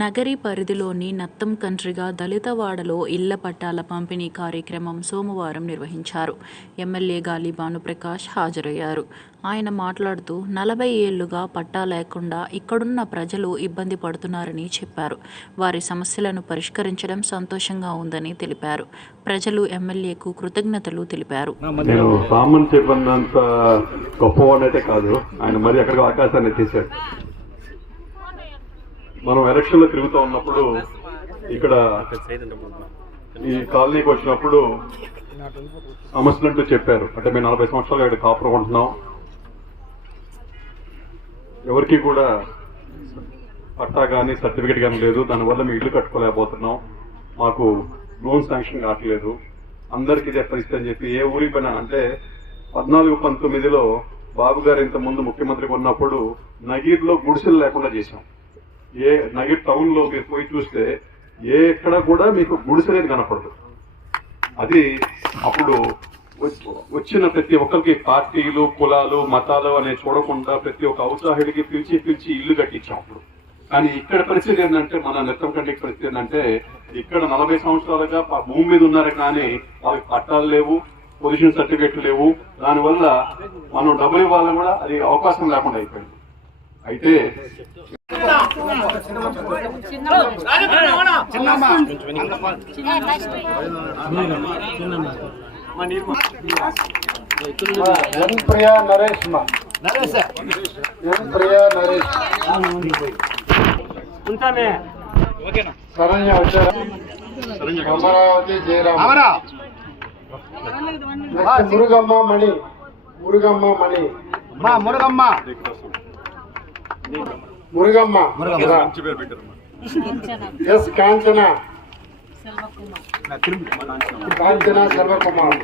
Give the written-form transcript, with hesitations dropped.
నగరి పరిధిలోని నత్తంకండ్రిగా దళితవాడలో ఇళ్ల పట్టాల పంపిణీ కార్యక్రమం సోమవారం నిర్వహించారు. ఎమ్మెల్యే గాలి భానుప్రకాష్ హాజరయ్యారు. ఆయన మాట్లాడుతూ 40 ఏళ్లుగా పట్టా లేకుండా ఇక్కడున్న ప్రజలు ఇబ్బంది పడుతున్నారని చెప్పారు. వారి సమస్యలను పరిష్కరించడం సంతోషంగా ఉందని తెలిపారు. ప్రజలు ఎమ్మెల్యేకు కృతజ్ఞతలు తెలిపారు. నేను సామాన్ చెప్పినంత గొప్పవాడైతే కాదు, ఆయన మరి అక్కడికి ఆకాశాన్ని తీశాడు. మనం ఎలక్షన్ లో తిరుగుతూ ఉన్నప్పుడు ఇక్కడ ఈ కాలనీకి వచ్చినప్పుడు సమస్యలంటూ చెప్పారు. అంటే మేము 40 సంవత్సరాలు ఇక్కడ కాపురం ఉంటున్నాం, ఎవరికి కూడా పట్టా కానీ సర్టిఫికేట్ కానీ లేదు, దానివల్ల మేము ఇల్లు కట్టుకోలేకపోతున్నాం, మాకు లోన్ శాంక్షన్ కావట్లేదు, అందరికీ ఇదే పరిస్థితి అని చెప్పి ఏ ఊరికి పోయినా అంటే 14-19లో బాబు గారు ఇంత ముందు ముఖ్యమంత్రి ఉన్నప్పుడు నగీర్లో గుడిసెలు లేకుండా చేశాం. ఏ నగర్ టౌన్ లో మీరు పోయి చూస్తే ఎక్కడ కూడా మీకు గుడిసెలేదు కనపడదు. అది అప్పుడు వచ్చిన ప్రతి ఒక్కరికి పార్టీలు కులాలు మతాలు అనేది చూడకుండా ప్రతి ఒక్క ఔత్సాహిడికి పిలిచి ఇల్లు కట్టించాం అప్పుడు. కానీ ఇక్కడ పరిస్థితి ఏంటంటే, మన నెత్తంకండ్రి పరిస్థితి ఏంటంటే, ఇక్కడ 40 సంవత్సరాలుగా భూమి మీద ఉన్నారు కానీ వాళ్ళకి పట్టాలు లేవు, పొజిషన్ సర్టిఫికెట్లు లేవు. దానివల్ల మనం డబ్బులు ఇవ్వాలని కూడా అది అవకాశం లేకుండా అయిపోయింది. అయితే ప్రియా నరేష్ శరణ్య వచ్చారా? అమరావతి జయరామ, మురుగమ్మ మణి ఎస్ కాంచన సెల్వకుమార్.